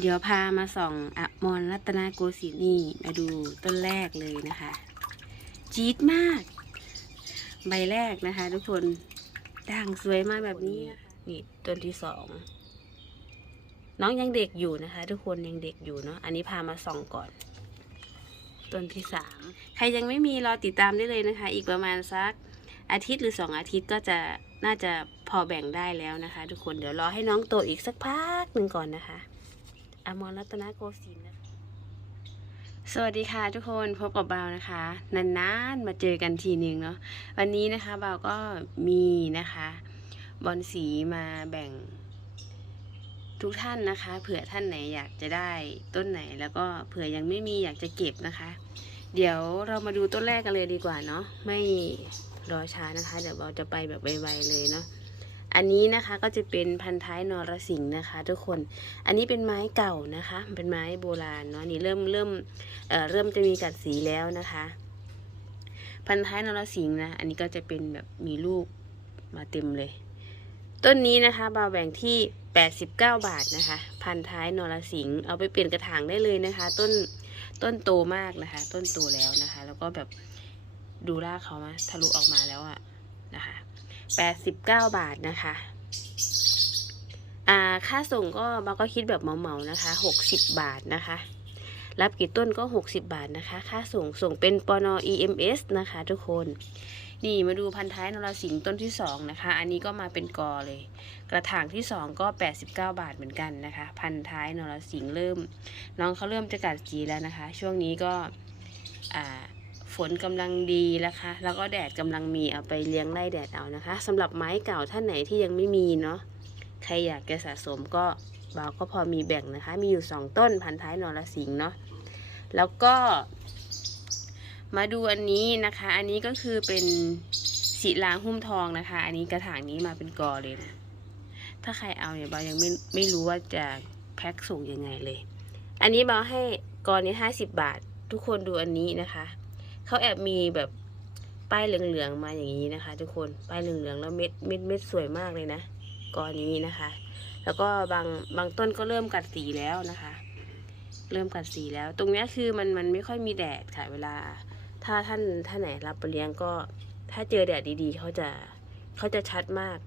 เดี๋ยวพามาส่องอมรรัตนโกสินทร์นี่มาดูต้นแรกเลยนะคะ จี๊ดมาก ใบแรกนะคะ ทุกคนด่างสวยมากแบบนี้นะคะนี่ต้นที่สองน้องยังเด็กอยู่นะคะ ทุกคนยังเด็กอยู่เนาะอันนี้พามาส่องก่อนต้นที่สามใครยังไม่มีรอติดตามได้เลยนะคะ อีกประมาณสักอาทิตย์หรือสองอาทิตย์ก็จะน่าจะพอแบ่งได้แล้วนะคะ ทุกคนเดี๋ยวรอให้น้องโตอีกสักพักหนึ่งก่อนนะคะ อมรรัตนโกสินทร์นะคะสวัสดีค่ะทุกคนพบกับเบานะคะนานๆมาเจอกันทีนึงเนาะวันนี้นะคะเบาก็มีนะคะบอลสีมาแบ่งทุกท่านนะคะ เผื่อท่านไหนอยากจะได้ต้นไหนแล้วก็เผื่อยังไม่มีอยากจะเก็บนะคะ เดี๋ยวเรามาดูต้นแรกกันเลยดีกว่าเนาะไม่รอช้านะคะ เดี๋ยวเราจะไปแบบไวๆเลยเนาะ อันนี้นะคะก็จะเป็นพันท้ายนรสิงห์นะคะ ทุกคน อันนี้เป็นไม้เก่านะคะ เป็นไม้โบราณเนาะนี่เริ่มเริ่มเอ่อเริ่มจะมีกัดสีแล้วนะคะ พันท้ายนรสิงห์นะ อันนี้ก็จะเป็นแบบมีลูกมาเต็มเลย ต้นนี้นะคะบาแบ่งที่ 89 บาทนะคะ พันท้ายนรสิงห์เอาไปเปลี่ยนกระถางได้เลยนะคะ ต้นต้นโตมากนะคะ ต้นโตแล้วนะคะ แล้วก็แบบดูรากเขามาทะลุออกมาแล้วอะนะคะ 89 บาทนะคะอ่าค่าส่งก็บาก็คิดแบบเหมาๆนะคะ 60 บาทนะคะ รับกี่ต้นก็ 60 บาทนะคะ ค่าส่งส่งเป็นปน EMS นะคะ ทุกคนนี่มาดูพันท้ายนรสิงห์ต้นที่2นะคะ อันนี้ก็มาเป็นกอเลย กระถางที่2ก็ 89 บาทเหมือนกันนะคะ พันท้ายนรสิงห์เริ่ม น้องเขาเริ่มจะกัดสีแล้วนะคะ ช่วงนี้ก็อ่า ฝนกำลังดีนะคะ แล้วก็แดดกำลังมีเอาไปเลี้ยงไล่แดดเอานะคะสำหรับไม้เก่าท่านไหนที่ยังไม่มีเนาะใครอยากจะสะสมก็บาวก็พอมีแบ่งนะคะ มีอยู่สองต้นพันท้ายนรสิงห์เนาะแล้วก็มาดูอันนี้นะคะ อันนี้ก็คือเป็นศิลางหุ้มทองนะคะ อันนี้กระถางนี้มาเป็นกอเลยนะ ถ้าใครเอาเนี่ยบายังไม่ไม่รู้ว่าจะแพ็คส่งยังไงเลย อันนี้บาให้กอนี้ห้าสิบบาท ทุกคนดูอันนี้นะคะ เขาแอบมีแบบป้ายเหลืองๆมาอย่างนี้นะคะ ทุกคนป้ายเหลืองๆแล้วเม็ดเม็ดเม็ดสวยมากเลยนะกอนี้นะคะ แล้วก็บางบางต้นก็เริ่มกัดสีแล้วนะคะ เริ่มกัดสีแล้ว ตรงนี้คือมันมันไม่ค่อยมีแดดค่ะเวลา ถ้าท่านท่านไหนรับไปเลี้ยงก็ ถ้าเจอแดดดีๆเขาจะเขาจะชัดมาก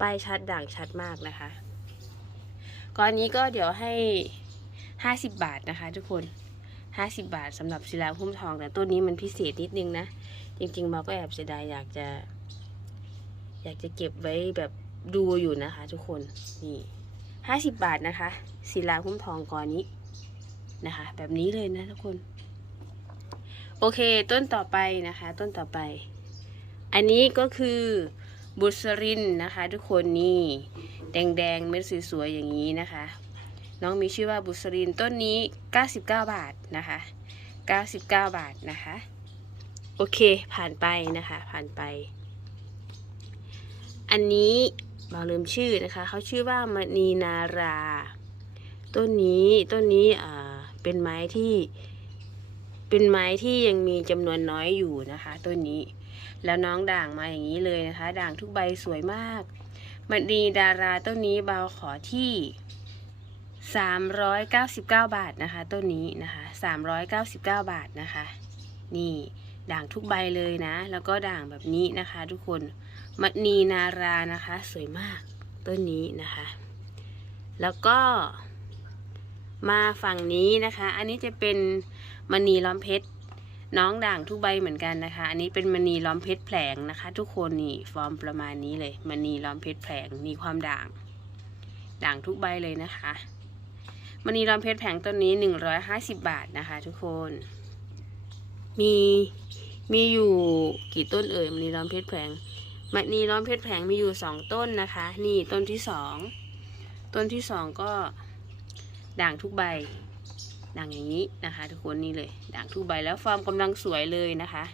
ป้ายชัดด่างชัดมากนะคะก้อนนี้ก็เดี๋ยวให้ห้าสิบบาทนะคะ ทุกคน ห้าสิบบาทสำหรับศิลาพุ่มทอง แต่ต้นนี้มันพิเศษนิดนึงนะ จริงๆเราก็แอบเสียดายอยากจะ อยากจะเก็บไว้แบบดูอยู่นะคะ ทุกคนนี่ห้าสิบบาทนะคะศิลาพุ่มทองกอนี้นะคะ แบบนี้เลยนะทุกคน โอเคต้นต่อไปนะคะ ต้นต่อไป อันนี้ก็คือบุษรินนะคะ ทุกคนนี่แดงๆเม็ดสวยๆอย่างนี้นะคะ น้องมีชื่อว่าบุษรินต้นนี้ 99 บาทนะคะ 99 บาทนะคะ โอเคผ่านไปนะคะ ผ่านไป อันนี้มาลืมชื่อนะคะ เขาชื่อว่ามณีนารา ต้นนี้ต้นนี้อ่าเป็นไม้ที่เป็นไม้ที่ยังมีจำนวนน้อยอยู่นะคะต้นนี้ แล้วน้องด่างมาอย่างนี้เลยนะคะ ด่างทุกใบสวยมากมันดีดาราต้นนี้เบาขอที่ 399 บาทนะคะต้นนี้นะคะ399 บาทนะคะ นี่ด่างทุกใบเลยนะ แล้วก็ด่างแบบนี้นะคะ ทุกคนมณีนารานะคะ สวยมากต้นนี้นะคะ แล้วก็มาฝั่งนี้นะคะ อันนี้จะเป็นมณีล้อมเพชรน้องด่างทุกใบเหมือนกันนะคะ อันนี้เป็นมณีล้อมเพชรแผลงนะคะ ทุกคนนี่ฟอร์มประมาณนี้เลยมณีล้อมเพชรแผลงมีความด่าง ด่างทุกใบเลยนะคะ มณีล้อมเพชรแผงต้นนี้หนึ่งร้อยห้าสิบบาทนะคะ ทุกคน มีมีอยู่กี่ต้นเอ่ยมณีล้อมเพชรแผงมณีล้อมเพชรแผงมีอยู่สองต้นนะคะ นี่ต้นที่สองต้นที่สองก็ด่างทุกใบด่างอย่างนี้นะคะ ทุกคนนี่เลยด่างทุกใบแล้วฟอร์มกำลังสวยเลยนะคะ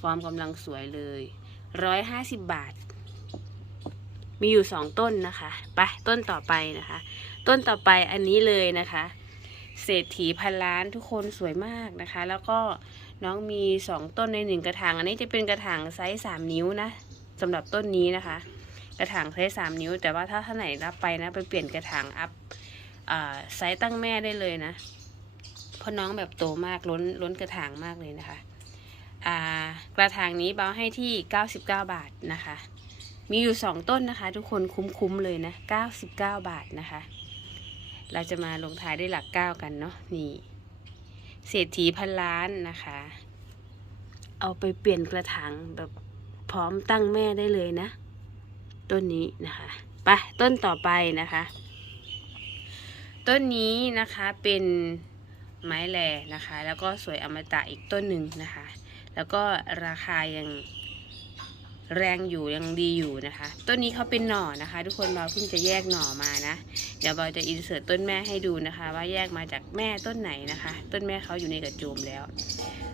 ฟอร์มกำลังสวยเลยร้อยห้าสิบบาท มีอยู่สองต้นนะคะไปต้นต่อไปนะคะ ต้นต่อไปอันนี้เลยนะคะ เศรษฐีพันล้านทุกคนสวยมากนะคะ แล้วก็น้องมีสองต้นในหนึ่งกระถาง อันนี้จะเป็นกระถางไซส์สามนิ้วนะสำหรับต้นนี้นะคะ กระถางไซส์สามนิ้ว แต่ว่าถ้าท่านไหนรับไปนะ ไปเปลี่ยนกระถางอัพไซส์ตั้งแม่ได้เลยนะเพราะน้องแบบโตมากล้นล้นกระถางมากเลยนะคะกระถางนี้เบาให้ที่ 99 บาทนะคะ มีอยู่ 2 ต้นนะคะ ทุกคนคุ้มๆเลยนะ 99 บาทนะคะ เราจะมาลงท้ายด้วยหลัก 9 กันเนาะนี่เศรษฐีพันล้านนะคะ เอาไปเปลี่ยนกระถางแบบพร้อมตั้งแม่ได้เลยนะ ต้นนี้นะคะไปต้นต่อไปนะคะ ต้นนี้นะคะเป็นไม้แหล่นะคะ แล้วก็สวยอมตะอีกต้นหนึ่งนะคะ แล้วก็ราคายัง แรงอยู่ยังดีอยู่นะคะ ต้นนี้เขาเป็นหน่อนะคะ ทุกคนเราเพิ่งจะแยกหน่อมานะ เดี๋ยวเราจะอินเสิร์ตต้นแม่ให้ดูนะคะ ว่าแยกมาจากแม่ต้นไหนนะคะ ต้นแม่เขาอยู่ในกระจุมแล้ว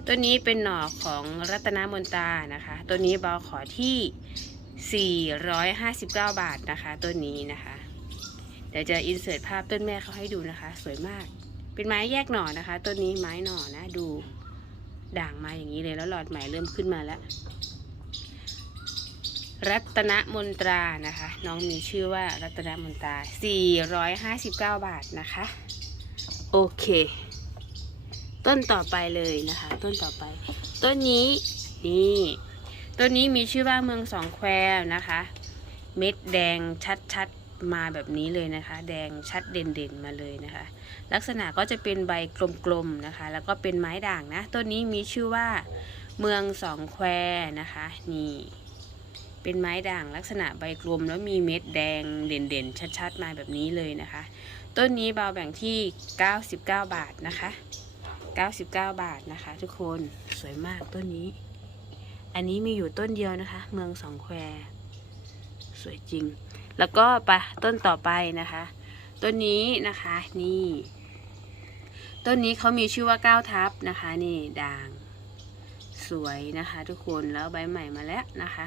ต้นนี้เป็นหน่อของรัตนมนตานะคะ ต้นนี้เบาขอที่ 459 บาทนะคะ ต้นนี้นะคะ เดี๋ยวจะอินเสิร์ตภาพต้นแม่เขาให้ดูนะคะ สวยมาก เป็นไม้แยกหน่อนะคะ ต้นนี้ไม้หน่อนะดูด่างมาอย่างนี้เลยแล้วหลอดใหม่เริ่มขึ้นมาแล้ว รัตนมนตรานะคะ น้องมีชื่อว่ารัตนมนตรา 459 บาทนะคะ โอเค ต้นต่อไปเลยนะคะ ต้นต่อไป ต้นนี้นี่ต้นนี้มีชื่อว่าเมืองสองแควนะคะ เม็ดแดงชัดๆมาแบบนี้เลยนะคะ แดงชัดเด่นๆมาเลยนะคะ ลักษณะก็จะเป็นใบกลมๆนะคะ แล้วก็เป็นไม้ด่างนะต้นนี้มีชื่อว่าเมืองสองแควนะคะนี่ เป็นไม้ด่างลักษณะใบกลมแล้วมีเม็ดแดงเด่นๆ ชัดๆ มาแบบนี้เลยนะคะ ต้นนี้เบาแบ่งที่ 99 บาทนะคะ 99 บาทนะคะ ทุกคนสวยมากต้นนี้ อันนี้มีอยู่ต้นเดียวนะคะ เมืองสองแควสวยจริง แล้วก็ไปต้นต่อไปนะคะ ต้นนี้นะคะนี่ ต้นนี้เขามีชื่อว่าก้าวทับนะคะ นี่ด่าง สวยนะคะ ทุกคนแล้วใบใหม่มาแล้วนะคะ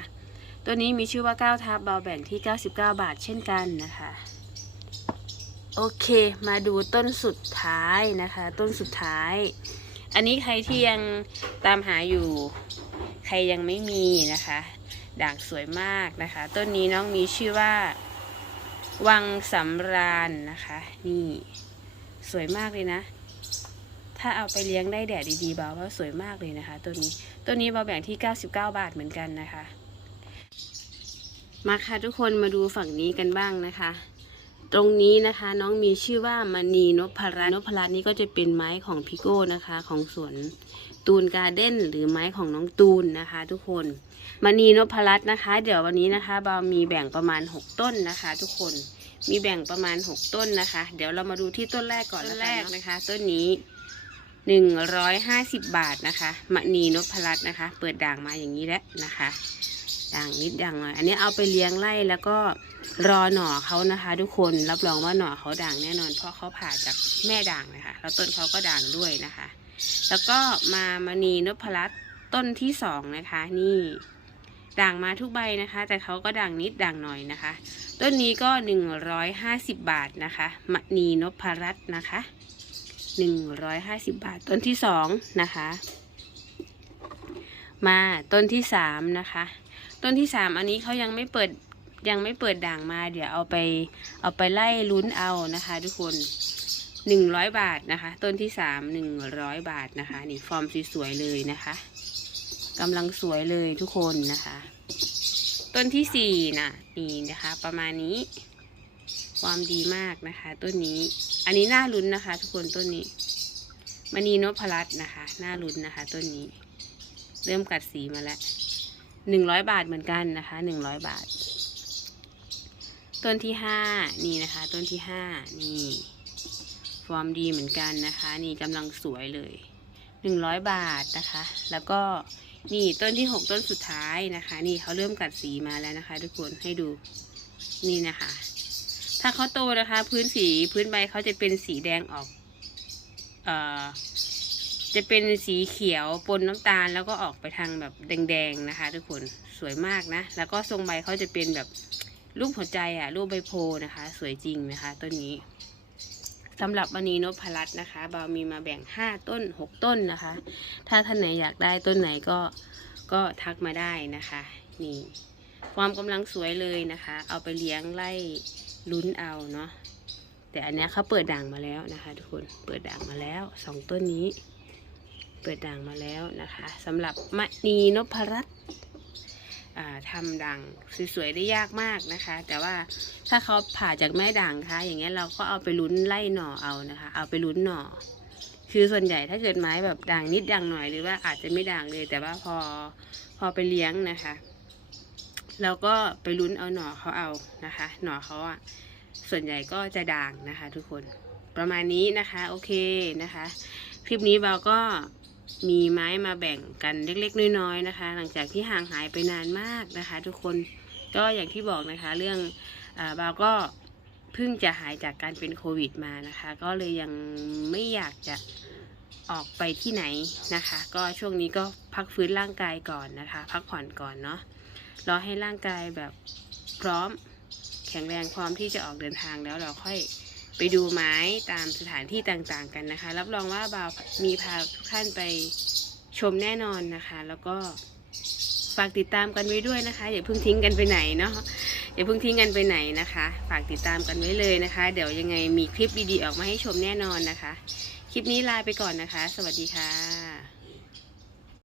ตัวนี้มีชื่อว่าก้าวทับเบาแบ่งที่ 99 บาทเช่นกันนะคะ โอเคมาดูต้นสุดท้ายนะคะ ต้นสุดท้าย อันนี้ใครที่ยังตามหาอยู่ ใครยังไม่มีนะคะ ด่างสวยมากนะคะ ต้นนี้น้องมีชื่อว่า วังสำราญนะคะ นี่สวยมากเลยนะถ้าเอาไปเลี้ยงได้แดดดีๆเบาว่าสวยมากเลยนะคะต้นนี้ต้นนี้เบาแบ่งที่ 99 บาทเหมือนกันนะคะ มาค่ะทุกคนมาดูฝั่งนี้กันบ้างนะคะ ตรงนี้นะคะน้องมีชื่อว่ามณีนพรัตน์นพรัตน์นี่ก็จะเป็นไม้ของพิโก้นะคะ ของสวนตูนการ์เด้นหรือไม้ของน้องตูนนะคะ ทุกคนมณีนพรัตน์นะคะ เดี๋ยววันนี้นะคะเบามีแบ่งประมาณ 6 ต้นนะคะ ทุกคนมีแบ่งประมาณ 6 ต้นนะคะ เดี๋ยวเรามาดูที่ต้นแรกก่อนต้นแรกนะคะ ต้นนี้150บาทนะคะมณีนพรัตน์นะคะ เปิดด่างมาอย่างนี้แล้วนะคะ ด่างนิดด่างหน่อย อันนี้เอาไปเลี้ยงไล่แล้วก็รอหน่อเขานะคะ ทุกคนรับรองว่าหน่อเขาด่างแน่นอน เพราะเขาผ่าจากแม่ด่างนะคะแล้วต้นเขาก็ด่างด้วยนะคะ แล้วก็มามณีนพรัตต้นที่สองนะคะ นี่ด่างมาทุกใบนะคะ แต่เขาก็ด่างนิดด่างหน่อยนะคะ ต้นนี้ก็หนึ่งร้อยห้าสิบบาทนะคะมณีนพรัตน์นะคะหนึ่งร้อยห้าสิบบาท ต้นที่สองนะคะ มาต้นที่สามนะคะ ต้นที่สามอันนี้เขายังไม่เปิดยังไม่เปิดด่างมาเดี๋ยวเอาไปเอาไปไล่ลุ้นเอานะคะ ทุกคนหนึ่งร้อยบาทนะคะ ต้นที่สามหนึ่งร้อยบาทนะคะ นี่ฟอร์มสวยๆเลยนะคะกำลังสวยเลยทุกคนนะคะ ต้นที่สี่นะนี่นะคะ ประมาณนี้ ความดีมากนะคะ ต้นนี้ อันนี้น่าลุ้นนะคะ ทุกคนต้นนี้มณีนพรัตน์นะคะ น่าลุ้นนะคะ ต้นนี้ เริ่มกัดสีมาแล้ว หนึ่งร้อยบาทเหมือนกันนะคะหนึ่งร้อยบาท ต้นที่ห้านี่นะคะ ต้นที่ห้านี่ฟอร์มดีเหมือนกันนะคะ นี่กำลังสวยเลยหนึ่งร้อยบาทนะคะ แล้วก็นี่ต้นที่หกต้นสุดท้ายนะคะ นี่เขาเริ่มกัดสีมาแล้วนะคะ ทุกคนให้ดูนี่นะคะ ถ้าเขาโตนะคะ พื้นสีพื้นใบเขาจะเป็นสีแดงออก เอ่อ จะเป็นสีเขียวปนน้ำตาลแล้วก็ออกไปทางแบบแดงๆนะคะ ทุกคนสวยมากนะ แล้วก็ทรงใบเขาจะเป็นแบบรูปหัวใจอะรูปใบโพนะคะ สวยจริงนะคะ ต้นนี้สำหรับวันนี้นพรัตน์นะคะเบามีมาแบ่ง 5 ต้น 6 ต้นนะคะ ถ้าท่านไหนอยากได้ต้นไหนก็ก็ทักมาได้นะคะ นี่ ความกำลังสวยเลยนะคะ เอาไปเลี้ยงไล่ลุ้นเอาเนาะแต่อันนี้เขาเปิดด่างมาแล้วนะคะ ทุกคนเปิดด่างมาแล้วสองต้นนี้ เปิดด่างมาแล้วนะคะสำหรับมณีนพรัตน์ทำด่างสวยๆได้ยากมากนะคะ แต่ว่าถ้าเขาผ่าจากแม่ด่างคะอย่างเงี้ยเราก็เอาไปลุ้นไล่หน่อเอานะคะ เอาไปลุ้นหน่อ คือส่วนใหญ่ถ้าเกิดไม้แบบด่างนิดด่างหน่อยหรือว่าอาจจะไม่ด่างเลย แต่ว่าพอพอไปเลี้ยงนะคะเราก็ไปลุ้นเอาหน่อเขาเอานะคะ หน่อเขาอะส่วนใหญ่ก็จะด่างนะคะ ทุกคนประมาณนี้นะคะ โอเคนะคะ คลิปนี้เราก็ มีไม้มาแบ่งกันเล็กๆ น้อยๆนะคะ หลังจากที่ห่างหายไปนานมากนะคะ ทุกคนก็อย่างที่บอกนะคะเรื่องอาเราก็เพิ่งจะหายจากการเป็นโควิดมานะคะ ก็เลยยังไม่อยากจะออกไปที่ไหนนะคะ ก็ช่วงนี้ก็พักฟื้นร่างกายก่อนนะคะ พักผ่อนก่อนเนาะรอให้ร่างกายแบบพร้อม แข็งแรงพร้อมที่จะออกเดินทางแล้วเราค่อย ไปดูไม้ตามสถานที่ต่างๆกันนะคะ รับรองว่าบาวมีพาทุกท่านไปชมแน่นอนนะคะ แล้วก็ฝากติดตามกันไว้ด้วยนะคะอย่าเพิ่งทิ้งกันไปไหนเนาะอย่าเพิ่งทิ้งกันไปไหนนะคะ ฝากติดตามกันไว้เลยนะคะ เดี๋ยวยังไงมีคลิปดีๆออกมาให้ชมแน่นอนนะคะ คลิปนี้ลาไปก่อนนะคะ สวัสดีค่ะ